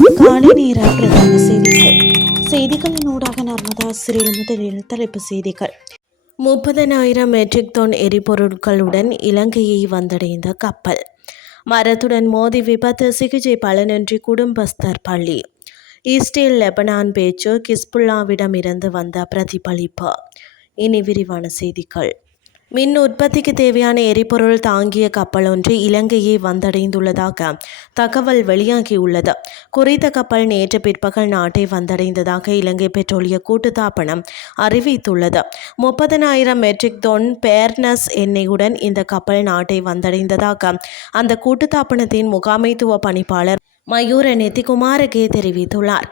காலை நேர பிரதான செய்திகளின் ஊடாக நர்மதா சிறில் முதலில் தலைப்பு செய்திகள். 30,000 மெட்ரிக் டன் எரிபொருட்களுடன் இலங்கையை வந்தடைந்த கப்பல். மரத்துடன் மோதி விபத்து, சிகிச்சை பலனின்றி குடும்பஸ்தர் பள்ளி. இஸ்ரேல் லெபனான் பேச்சு கிஸ்புல்லாவிடமிருந்து வந்த பிரதிபலிப்பு. இனி விரிவான செய்திகள். மின் உற்பத்திக்கு தேவையான எரிபொருள் தாங்கிய கப்பல் ஒன்று இலங்கையை வந்தடைந்துள்ளதாக தகவல் வெளியாகியுள்ளது. குறித்த கப்பல் நேற்று பிற்பகல் நாட்டை வந்தடைந்ததாக இலங்கை பெட்ரோலிய கூட்டுத்தாபனம் அறிவித்துள்ளது. 30,000 மெட்ரிக் டன் பேர்னஸ் எண்ணெயுடன் இந்த கப்பல் நாட்டை வந்தடைந்ததாக அந்த கூட்டுத்தாபனத்தின் முகாமைத்துவ பணிப்பாளர் மயூர நெத்திகுமாரகே தெரிவித்துள்ளார்.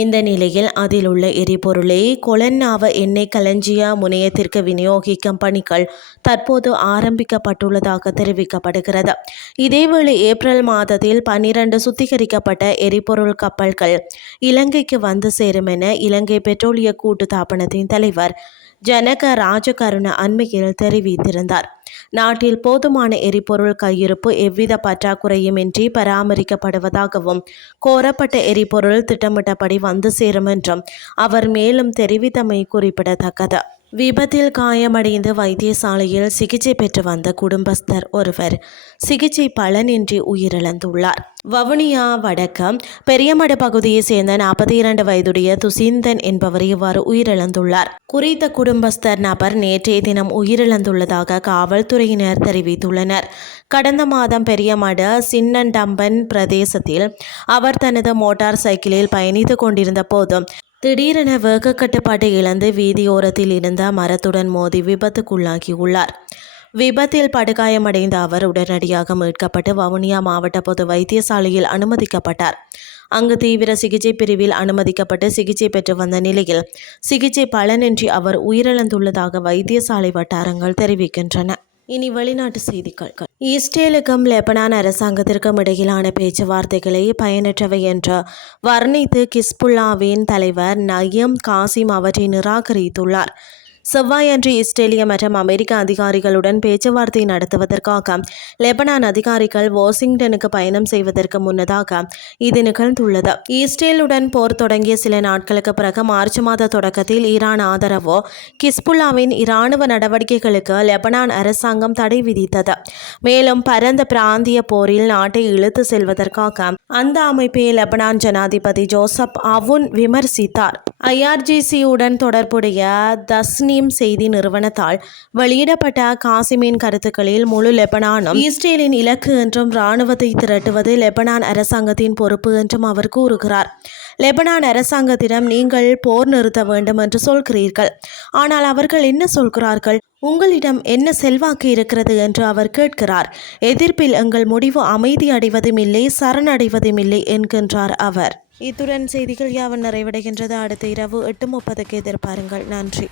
இந்த நிலையில் அதில் உள்ள எரிபொருளை கொலன்னாவ எண்ணெய் களஞ்சிய முனையத்திற்கு விநியோகிக்கும் பணிகள் தற்போது ஆரம்பிக்கப்பட்டுள்ளதாக தெரிவிக்கப்படுகிறது. இதேவேளை ஏப்ரல் மாதத்தில் 12 சுத்திகரிக்கப்பட்ட எரிபொருள் கப்பல்கள் இலங்கைக்கு வந்து சேரும் என இலங்கை பெட்ரோலிய கூட்டுத்தாபனத்தின் தலைவர் ஜனக ராஜகருண அண்மையில் தெரிவித்திருந்தார். நாட்டில் போதுமான எரிபொருள் கையிருப்பு எவ்வித பற்றாக்குறையுமின்றி பராமரிக்கப்படுவதாகவும் கோரப்பட்ட எரிபொருள் திட்டமிட்டபடி வந்து சேரும் என்றும் அவர் மேலும் தெரிவித்தமை குறிப்பிடத்தக்கது. விபத்தில் காயமடைந்து வைத்தியசாலையில் சிகிச்சை பெற்று வந்த குடும்பஸ்தர் ஒருவர் சிகிச்சை பலனின்றி உயிரிழந்துள்ளார். வவுனியா வடக்கு பெரியமடு பகுதியைச் சேர்ந்த 42 வயதுடைய துசிந்தன் என்பவர் இவ்வாறு உயிரிழந்துள்ளார். குறித்த குடும்பஸ்தர் நபர் நேற்றைய தினம் உயிரிழந்துள்ளதாக காவல்துறையினர் தெரிவித்துள்ளனர். கடந்த மாதம் பெரியமடு சின்னண்டம்பன் பிரதேசத்தில் அவர் தனது மோட்டார் சைக்கிளில் பயணித்துக் கொண்டிருந்த போது திடீரென வேக கட்டுப்பாட்டை இழந்து வீதியோரத்தில் இருந்த மரத்துடன் மோதி விபத்துக்குள்ளாகியுள்ளார். விபத்தில் படுகாயமடைந்த அவர் உடனடியாக மீட்கப்பட்டு வவுனியா மாவட்ட பொது வைத்தியசாலையில் அனுமதிக்கப்பட்டார். அங்கு தீவிர சிகிச்சை பிரிவில் அனுமதிக்கப்பட்டு சிகிச்சை பெற்று வந்த நிலையில் சிகிச்சை பலனின்றி அவர் உயிரிழந்துள்ளதாக வைத்தியசாலை வட்டாரங்கள் தெரிவிக்கின்றன. இனி வெளிநாட்டு செய்திகள். இஸ்ரேலுக்கும் லெபனான் அரசாங்கத்திற்கும் இடையிலான பேச்சுவார்த்தைகளை பயனற்றவை என்று வர்ணித்து கிஸ்புல்லாவின் தலைவர் நயீம் காசிம் அவற்றை நிராகரித்துள்ளார். செவ்வாயன்று இஸ்ரேலிய மற்றும் அமெரிக்க அதிகாரிகளுடன் பேச்சுவார்த்தை நடத்துவதற்காக லெபனான் அதிகாரிகள் வாஷிங்டனுக்கு பயணம் செய்வதற்கு முன்னதாக இது நிகழ்ந்துள்ளது. இஸ்ரேலுடன் போர் தொடங்கிய சில நாட்களுக்கு பிறகு மார்ச் மாத தொடக்கத்தில் ஈரான் ஆதரவோ கிஸ்புல்லாவின் இராணுவ நடவடிக்கைகளுக்கு லெபனான் அரசாங்கம் தடை விதித்தது. மேலும் பரந்த பிராந்திய போரில் நாட்டை இழுத்து செல்வதற்காக அந்த அமைப்பை லெபனான் ஜனாதிபதி ஜோசப் அவுன் விமர்சித்தார். IRGC-உடன் தொடர்புடைய தஸ்னீம் செய்தி நிறுவனத்தால் வெளியிடப்பட்ட காசிமின் கருத்துக்களில் முழு லெபனானும் இஸ்ரேலின் இலக்கு என்றும் இராணுவத்தை திரட்டுவது லெபனான் அரசாங்கத்தின் பொறுப்பு என்றும் அவர் கூறுகிறார். லெபனான் அரசாங்கத்திடம் நீங்கள் போர் நிறுத்த வேண்டும் என்று சொல்கிறீர்கள், ஆனால் அவர்கள் என்ன சொல்கிறார்கள்? உங்களிடம் என்ன செல்வாக்கு இருக்கிறது என்று அவர் கேட்கிறார். எதிர்ப்பில் எங்கள் முடிவு அமைதி அடைவதும் இல்லை, சரணடைவதும் இல்லை என்கின்றார் அவர். இத்துடன் செய்திகள் யாவும் நிறைவடைகின்றது. அடுத்த இரவு 8:30க்கு எதிர்பாருங்கள். நன்றி.